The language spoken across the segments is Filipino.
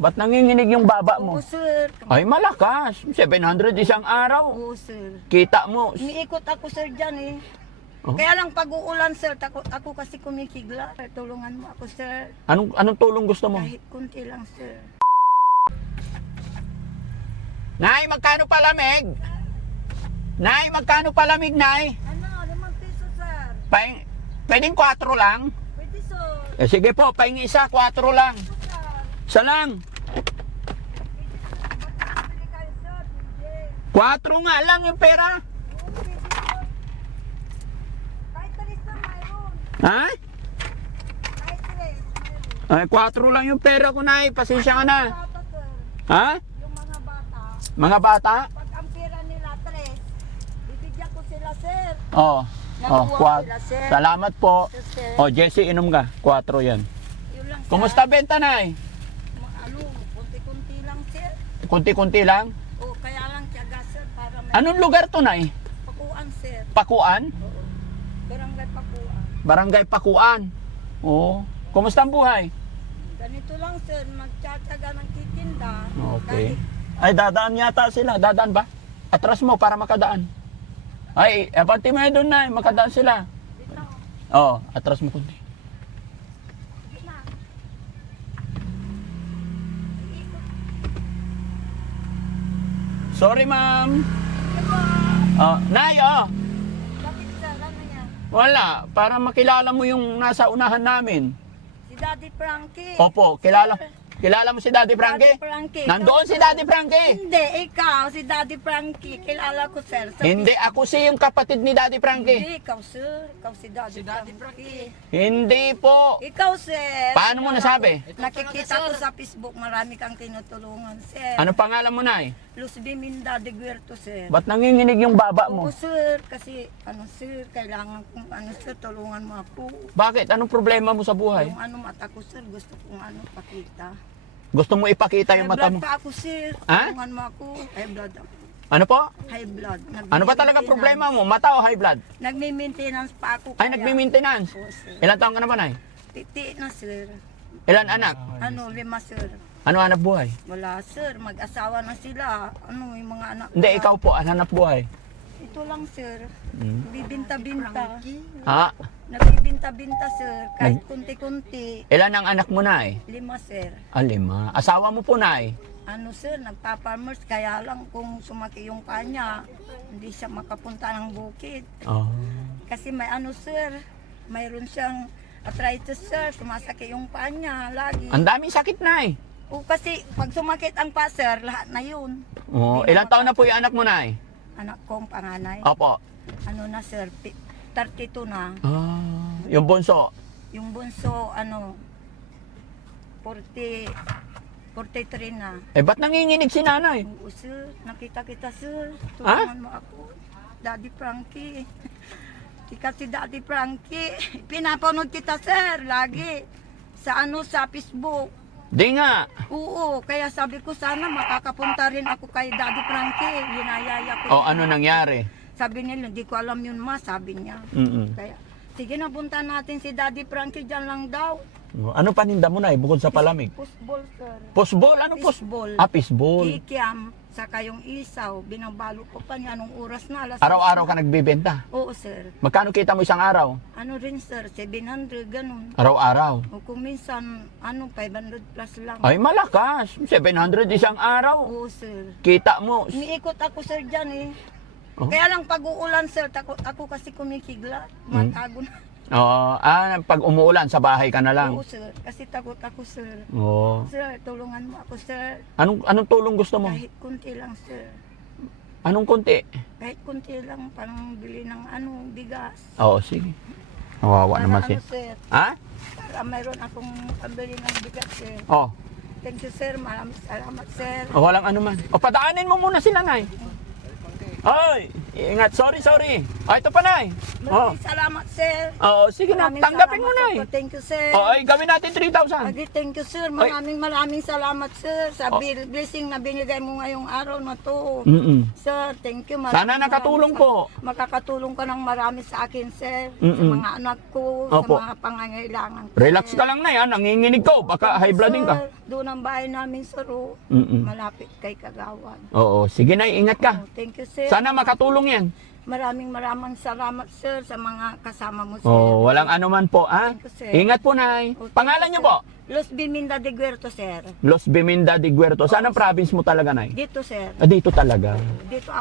Ba't nanginginig yung baba mo? Oo, sir. Ay, malakas. 700 isang araw. Oo, sir. Kita mo. Umiikot ako, sir, dyan eh. Oh. Kaya lang pag uulan, sir, ako kasi kumikigla. Tulungan mo ako, sir. Anong tulong gusto mo? Kahit kunti lang, sir. Nay, magkano palamig? Nay, magkano palamig, Nay? Ano, 5 piso, sir. Pwedeng 4 lang? Pwede, sir. Sige po, pahingi isa, 4 lang. Isa lang. 4 nga lang yung pera. Kahit 3, sir, mayroon. Ha? Kahit 3, mayroon. Ay, 4 lang yung pera ko, Nay. Pasensya ka na. Bata, sir. Ha? Yung mga bata. Mga bata? Pag ang pera nila 3, bibigyan ko sila, sir. Oo. Oh, Nakuha sila, sir. Salamat po. Sir. Oh, Jesse, inom ka. 4 yan. Yun lang, sir. Kumusta benta, Nay? Kunti-kunti lang, sir. Kunti-kunti lang. O, kaya lang tiyaga, sir, para may Anong lugar to, Nay? pakuan, sir. Pakuan? Oo. Barangay Pakuan. Barangay Pakuan. Oo. Kumusta ang buhay? Ganito lang, sir, magtsatsaga ng titinda. Okay. Ay, dadaan yata sila. Dadaan ba? Atras mo para makadaan. Ay, pati mo doon, Nay. Makadaan sila. Dito, Oo, atras mo kunti. dito. Sorry, ma'am. Ito, Oh, Nay, oh. bakit, sir, ano yan? Wala. Para makilala mo yung nasa unahan namin. Si Daddy Frankie. Opo, kilala mo si Daddy Frankie? Daddy Frankie. Nandoon si Daddy Frankie. Hindi, ikaw, si Daddy Frankie. Kilala ko, sir. Hindi, ako si yung kapatid ni Daddy Frankie. Hindi, ikaw, sir. Ikaw si Daddy Frankie. Hindi po. Ikaw, sir. Paano mo nasabi? Nakikita ko sa Facebook, marami kang tinutulungan, sir. Ano pangalan mo, Nay? Luz Biminda de Guerto, sir. Ba't nanginginig yung baba mo? Oo, sir. Kasi, sir, kailangan kong, sir, tulungan mo ako. Bakit? Anong problema mo sa buhay? Yung mata ko, sir, gusto kong, pakita. Gusto mo ipakita High yung mata blood mo? pa ako, sir. Ha? Tulungan mo ako. High blood ako. Ano po? High blood. Ano ba talaga problema mo? Mata o high blood? Nagme-maintenance pa ako. Ay, nagme-maintenance. Oo, sir. Ilan taon ka na ba, Nay? Titi na, sir. Ilan anak? 5, sir. Ano hanap buhay? Wala, sir. Mag-asawa na sila. Yung mga anak Hindi, nila. ikaw po, ano hanap buhay? Ito lang, sir. Hmm. Bibinta-binta. Ha? Nagbibinta-binta, sir. Kahit kunti-kunti. Ilan ang anak mo, Nay? 5, sir. 5. Asawa mo po, Nay? Sir, nagpa-farmers. Kaya lang kung sumaki yung kanya, hindi siya makapunta ng bukid. Oh. Kasi may sir. Mayroon siyang arthritis, sir. Sumasaki yung paa niya lagi. Ang daming sakit, Nay. O kasi pag sumakit ang paa, sir, lahat na yun. Oh, ilang taon na po yung anak mo, Nay? Anak kong panganay. Opo. Na, sir, 32 na. Yung bunso. Yung bunso, 43 na. Eh, ba't nanginginig si nanay? Oo, sir. Nakita kita, sir. Ha? Tulungan mo ako. Daddy Frankie. Ika si Daddy Frankie. Pinapanood kita, sir. Lagi. Sa Facebook. Di nga. Oo. Kaya sabi ko, sana makakapunta rin ako kay Daddy Frankie. Yinayaya ko. O, ano nangyari? Sabi niya, hindi ko alam yun, ma. Sabi niya. Mm-mm. Kaya, sige na, punta natin si Daddy Frankie. Dyan lang daw. Ano paninda mo, Nay, bukod sa palamig? Football, sir. Pusbol? Ano Fishball. Fishball. Kikiam. Saka yung isaw. Binabalo ko pa niya anong oras na. Araw-araw ka nagbibenta. Oo, sir. Magkano kita mo isang araw? Rin, sir, 700, ganun. Araw-araw. O kung minsan, 500 plus lang. Ay, malakas. 700 isang araw. Oo, sir. Kita mo. Umiikot ako, sir, dyan eh. Oh. Kaya lang pag uulan, sir, ako kasi kumikigla. Matago na. Oo. Pag umuulan, sa bahay ka na lang. Oo, sir. Kasi takot ako, sir. Oo. Sir, tulungan mo ako, sir. Anong tulong gusto mo? Kahit kunti lang, sir. Anong konti? Kahit kunti lang, parang bili ng bigas. Oo, sige. Kawawa Para naman siya. sir, Ha? para mayroon akong pambili ng bigas, sir. Oh. Thank you, sir. Maraming salamat, sir. Walang ano man. O, padaanin mo muna sila, Nay. Ay! Ingat. Sorry. Ito pa, Nay. Oh. Maraming salamat, sir. Oo, sige na. Maraming Tanggapin mo, salamat, Nay. sir. Thank you, sir. Oo, ay, gawin natin 3,000. Agi, thank you, sir. Maraming salamat, sir, sa blessing na binigay mo ngayong araw na to. Sir, thank you. Sana nakatulong po. Makakatulong ka ng marami sa akin, sir. Sa Mm-mm. mga anak ko, Opo. sa mga pangangailangan ko. Relax sir. ka lang na yan. Nanginginig ko. Baka high blooding ka. Sir, doon ang bahay namin, sir. Malapit kay Kagawan. Oo, sige, Nay. Ingat ka. Oh, thank you, sir. Sana makatulong yan. Maraming salamat, sir, sa mga kasama mo, sir. Oh, walang anuman po, ha? Thank you, sir. Ingat po, Nay. Oh, thank Pangalan you, niyo sir. po? Los Biminda de Guerto, sir. Los Biminda de Guerto. Saan ang province mo talaga, Nay? Dito, sir. Dito talaga. Dito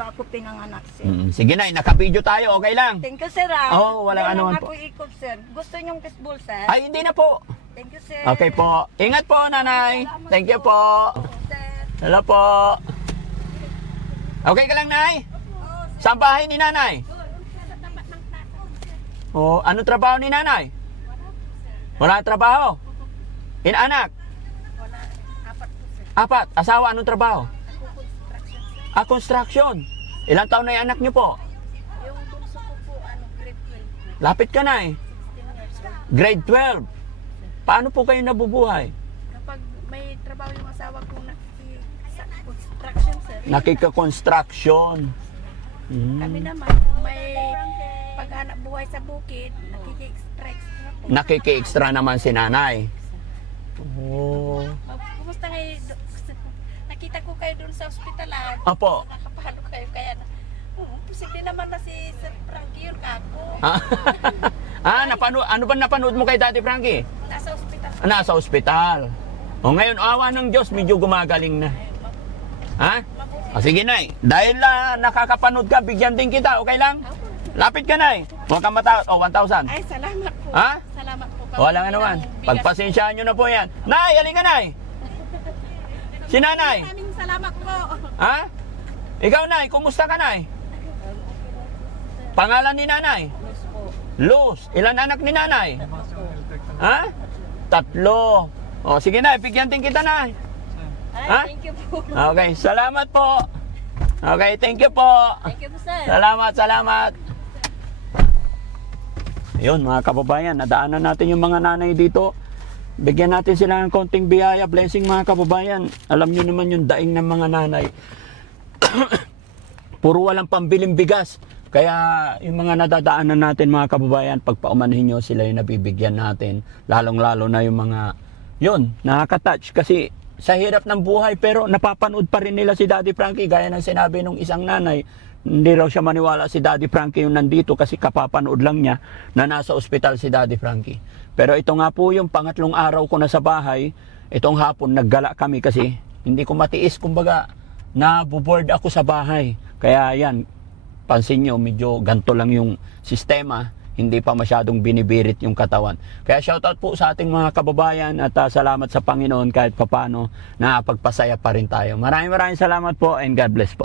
ako pinanganak, sir. Sige, Nay. Naka-video tayo. Okay lang. Thank you, sir. Ah. Oo, walang Doon anuman lang po. ako ikot, sir. Gusto niyong fishball, sir? Ay, hindi na po. Thank you, sir. Okay po. Ingat po, Nanay. Salamat Thank you po. Sir. Hello po. Okay ka lang, Nay? Saan bahay ni Nanay? Oh, ano trabaho ni Nanay? Wala trabaho. Anak? Apat. Asawa, anong trabaho? Construction. Ilang taon na yung anak niyo po? Yung bunso ko po, grade 12. Lapit ka na eh. 16 years old. Grade 12. Paano po kayo nabubuhay? Kapag may trabaho yung asawa ko sa construction, sir. Nakika-construction. Kami naman, kung may paghanap buhay sa bukid, nakiki-extra po. Nakiki-extra naman si Nanay. Oh. Kumusta ngayon? Nakita ko kayo doon sa ospitalan. Apo. Nakapalo kayo kaya na. Posible naman na si Sir Frankie yun kako. Ano ba napanood mo kay Daddy Frankie? Nasa ospital. Nasa ospital. O ngayon, awa ng Diyos, medyo gumagaling na. Ha? O sige, Nay. Dahil nakakapanood ka, bigyan din kita. Okay lang? Lapit ka, Nay. Huwag kang mataot. O, 1,000. Ay, salamat po. Ha? Salamat po. Walang anuman. Pagpasensyahan nyo na po yan. Nay, halika, Nay. Si Nanay. Maraming salamat po. Ha? Ikaw, Nay. Kumusta ka, Nay? Pangalan ni Nanay? Luz. Ilan anak ni Nanay? Ha? 3. O, sige, Nay. Bigyan din kita, Nay. Ay, Ha? thank you po. Okay, salamat po. Okay, thank you po. Thank you po, sir. Salamat. Ayun, mga kababayan, nadaanan natin yung mga nanay dito. Bigyan natin sila ng konting biyaya, blessing mga kababayan. Alam nyo naman yung daing ng mga nanay. Puro walang pambiling bigas. Kaya yung mga nadadaanan natin mga kababayan, pag paumanhin nyo sila yung nabibigyan natin. Lalong-lalo na yung mga, yun, nakaka-touch. Kasi sa hirap ng buhay, pero napapanood pa rin nila si Daddy Frankie. Gaya ng sinabi nung isang nanay, hindi raw siya maniwala si Daddy Frankie yung nandito kasi kapapanood lang niya na nasa ospital si Daddy Frankie. Pero ito nga po yung pangatlong araw ko na sa bahay. Itong hapon naggala kami kasi hindi ko matiis, kumbaga nabuboard ako sa bahay. Kaya yan, pansin nyo, medyo ganto lang yung sistema. Hindi pa masyadong binibirit yung katawan. Kaya shoutout po sa ating mga kababayan at salamat sa Panginoon kahit papano na pagpasaya pa rin tayo. Maraming salamat po and God bless po.